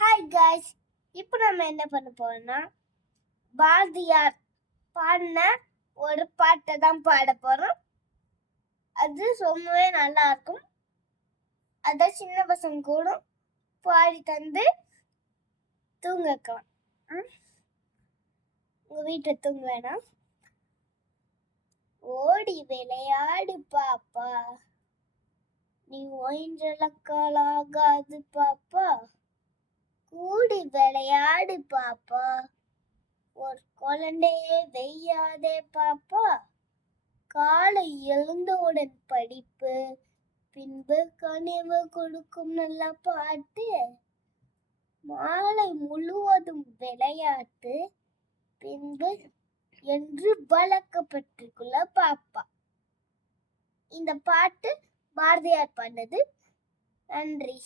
Hi guys, இப்போ நம்ம என்ன பண்ண போறோம்னா பாரதியார் பாடின ஒரு பாட்டை தான் பாட போறோம். அது ரொம்பவே நல்லா இருக்கும். அத சின்ன பசங்க கூட பாடி தந்து தூங்கக்கலாம். உங்க வீட்டுல தூங்க வேணாம். ஓடி விளையாடு பாப்பா, நீ ஒயின்றலக்காலாகாது பாப்பா. கூடி விளையாடு பாப்பா, ஒரு குழந்தையே வெய்யாதே பாப்பா. காலை எழுந்தவுடன் படிப்பு, பின்பு கனிவு கொடுக்கும் நல்ல பாட்டு. மாலை முழுவதும் விளையாட்டு, பின்பு என்று வளர்க்கப்பட்டிருக்குள்ள பாப்பா. இந்த பாட்டு பாரதியார் பண்ணது. நன்றி.